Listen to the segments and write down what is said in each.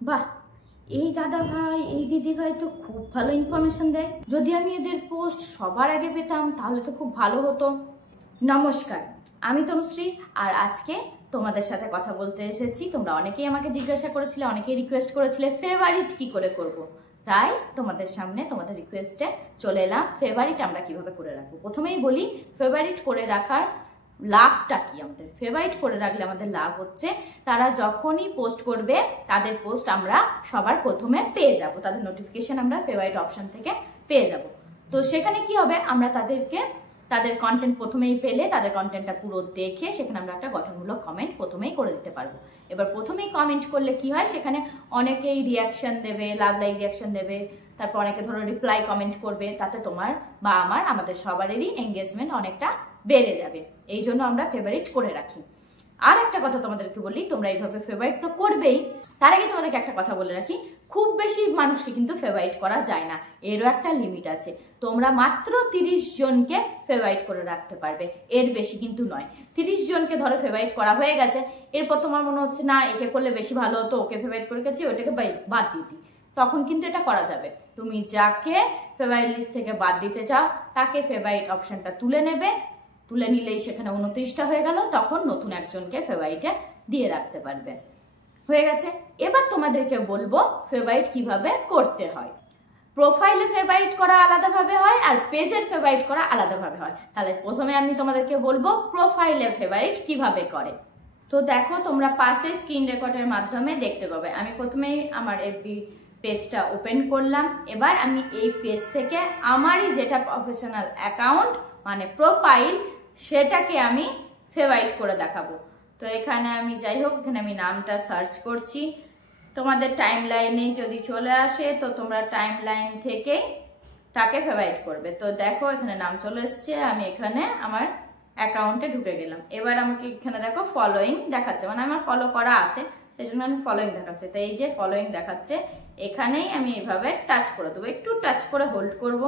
বাহ, এই দাদা ভাই এই দিদি ভাই তো খুব ভালো ইনফরমেশন দেয়। যদি আমি এদের পোস্ট সবার আগে পেতাম তাহলে তো খুব ভালো হতো। নমস্কার, আমি তনুশ্রী, আর আজকে তোমাদের সাথে কথা বলতে এসেছি। তোমরা অনেকেই আমাকে জিজ্ঞাসা করেছিলে, অনেকেই রিকোয়েস্ট করেছিলে ফেভারিট কি করে করব। তাই তোমাদের সামনে তোমাদের রিকোয়েস্টে চলে এলাম ফেভারিট আমরা কিভাবে করে রাখবো। প্রথমেই বলি ফেভারিট করে রাখার লাভটা কি। আমাদের ফেভারিট করে রাখলে আমাদের লাভ হচ্ছে তারা যখনই পোস্ট করবে তাদের পোস্ট আমরা সবার প্রথমে পেয়ে যাব, তাদের নোটিফিকেশন আমরা ফেভারিট অপশন থেকে পেয়ে যাব। তো সেখানে কি হবে, আমরা তাদের কন্টেন্ট প্রথমেই পেলে তাদের কন্টেন্টটা পুরো দেখে সেখানে আমরা একটা গঠনমূলক কমেন্ট প্রথমেই করে দিতে পারবো। এবার প্রথমেই কমেন্ট করলে কি হয়, সেখানে অনেকেই রিয়াকশন দেবে, লাভ লাইক রিয়াকশন দেবে, তারপর অনেকে ধরো রিপ্লাই কমেন্ট করবে, তাতে তোমার বা আমাদের সবারই এঙ্গেজমেন্ট অনেকটা বেড়ে যাবে। এই জন্য আমরা ফেভারিট করে রাখি। আর একটা কথা তোমাদেরকে বলি, তোমরা এইভাবে ফেভারিট তো করবেই, তার আগে তোমাদেরকে একটা কথা বলে রাখি, খুব বেশি মানুষকে কিন্তু ফেভারিট করা যায় না, এরও একটা লিমিট আছে। তোমরা মাত্র 30 জনকে ফেভারিট করে রাখতে পারবে, এর বেশি কিন্তু নয়। 30 জনকে ধরো ফেভারিট করা হয়ে গেছে, এরপর তোমার মনে হচ্ছে না একে করলে বেশি ভালো হতো, ওকে ফেভারিট করে গেছি, ওটাকে বাদ দিয়ে দিই, তখন কিন্তু এটা করা যাবে। তুমি যাকে ফেভারিট লিস্ট থেকে বাদ দিতে চাও তাকে ফেভারিট অপশনটা তুলে নেবে, তুলে নিলেই সেখানে 29টা হয়ে গেল, তখন নতুন একজনকে ফেভারিটে দিয়ে রাখতে পারবে। হয়ে গেছে। এবার তোমাদেরকে বলবো ফেভারিট কিভাবে করতে হয়। প্রোফাইলে ফেভারিট করা আলাদাভাবে হয় আর পেজের ফেভারিট করা আলাদাভাবে হয়। তাহলে প্রথমে আমি তোমাদেরকে বলবো প্রোফাইলে ফেভারিট কিভাবে করে। তো দেখো, তোমরা পাশে স্ক্রিন রেকর্ডের মাধ্যমে দেখতে পাবে। আমি প্রথমেই আমার এফবি পেজটা ওপেন করলাম। এবার আমি এই পেজ থেকে আমারই যেটা প্রফেশনাল অ্যাকাউন্ট মানে প্রোফাইল, সেটাকে আমি ফেভারিট করে দেখাবো। তো এখানে আমি যাই হোক, এখানে আমি নামটা সার্চ করছি। তোমাদের টাইম লাইনে যদি চলে আসে তো তোমরা টাইম লাইন থেকেই তাকে ফেভারিট করবে। তো দেখো এখানে নাম চলে এসছে, আমি এখানে আমার অ্যাকাউন্টে ঢুকে গেলাম। এবার আমাকে এখানে দেখো ফলোয়িং দেখাচ্ছে, মানে আমার ফলো করা আছে সেই জন্য আমি ফলোয়িং দেখাচ্ছে। তো এই যে ফলোয়িং দেখাচ্ছে, এখানেই আমি এইভাবে টাচ করে দেবো, একটু টাচ করে হোল্ড করব।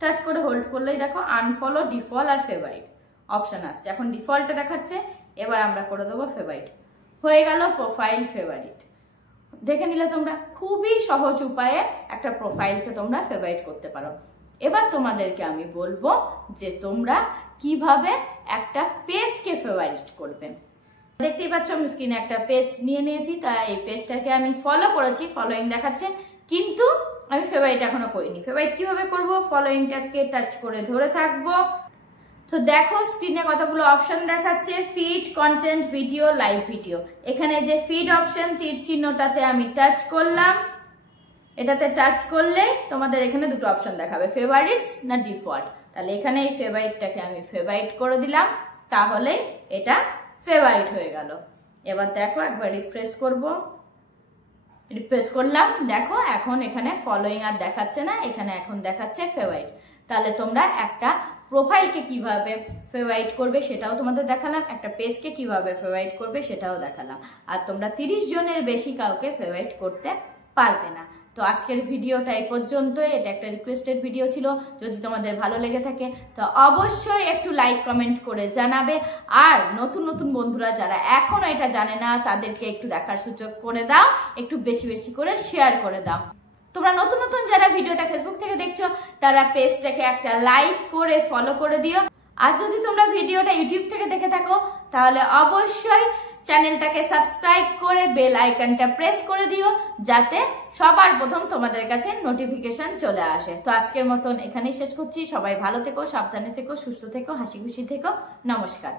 টাচ করে হোল্ড করলেই দেখো আনফলো, ডিফল্ট আর ফেভারিট অপশন আসছে। এখন ডিফল্টে দেখাচ্ছে, এবার আমরা করে দেবো ফেভারিট। হয়ে গেল প্রোফাইল ফেভারিট। দেখে নিলে তোমরা খুবই সহজ উপায়ে একটা প্রোফাইলকে তোমরা ফেভারিট করতে পারো। এবার তোমাদেরকে আমি বলবো যে তোমরা কিভাবে একটা পেজকে ফেভারিট করবে। দেখতেই পাচ্ছ আমি স্ক্রিনে একটা পেজ নিয়ে নিয়েছি, তাই এই পেজটাকে আমি ফলো করেছি, ফলোয়িং দেখাচ্ছে, কিন্তু আমি ফেভারিট এখনো করিনি। ফেভারিট কিভাবে করব, ফলোয়িংটাকে টাচ করে ধরে থাকবো। তো দেখো স্ক্রিনে কতগুলো অপশন দেখাচ্ছে, feed, content, video, live video. এখানে যে ফিড অপশন তীর চিহ্নটাতে আমি টাচ করলাম, এটাতে টাচ করলে তোমাদের এখানে দুটো অপশন দেখাবে, ফেভারিটস না ডিফল্ট। তাহলে এখানে এই ফেভারিটটাকে আমি ফেভারিট করে দিলাম, তাহলে এটা ফেভারিট হয়ে গেল। এবার দেখো একবার রিফ্রেশ করব, রিফ্রেশ করলাম, দেখো এখন এখানে ফলোয়িং আর দেখাচ্ছে না, এখানে এখন দেখাচ্ছে ফেভারিট। তাহলে তোমরা একটা প্রোফাইলকে কিভাবে ফেভারিট করবে সেটাও তোমাদের দেখালাম, একটা পেজকে কিভাবে ফেভারিট করবে সেটাও দেখালাম। আর তোমরা 30 জনের বেশি কাউকে ফেভারিট করতে পারবে না। তো আজকের ভিডিওটা এই পর্যন্তই। এটা একটা রিকোয়েস্টেড ভিডিও ছিল। যদি তোমাদের ভালো লেগে থাকে তো অবশ্যই একটু লাইক কমেন্ট করে জানাবে। আর নতুন নতুন বন্ধুরা যারা এখনো এটা জানে না তাদেরকে একটু দেখার সুযোগ করে দাও, একটু বেশি বেশি করে শেয়ার করে দাও। তোমরা নতুন নতুন যারা ভিডিওটা ফেসবুক থেকে দেখছো তারা পেজটাকে একটা লাইক করে ফলো করে দিও। আর যদি তোমরা ভিডিওটা ইউটিউব থেকে দেখে থাকো তাহলে অবশ্যই চ্যানেলটাকে সাবস্ক্রাইব করে বেল আইকনটা প্রেস করে দিও, যাতে সবার প্রথম তোমাদের কাছে নোটিফিকেশন চলে আসে। তো আজকের মতন এখানেই শেষ করছি। সবাই ভালো থেকো, সাবধানে থেকো, সুস্থ থেকো, হাসি খুশি থেকো। নমস্কার।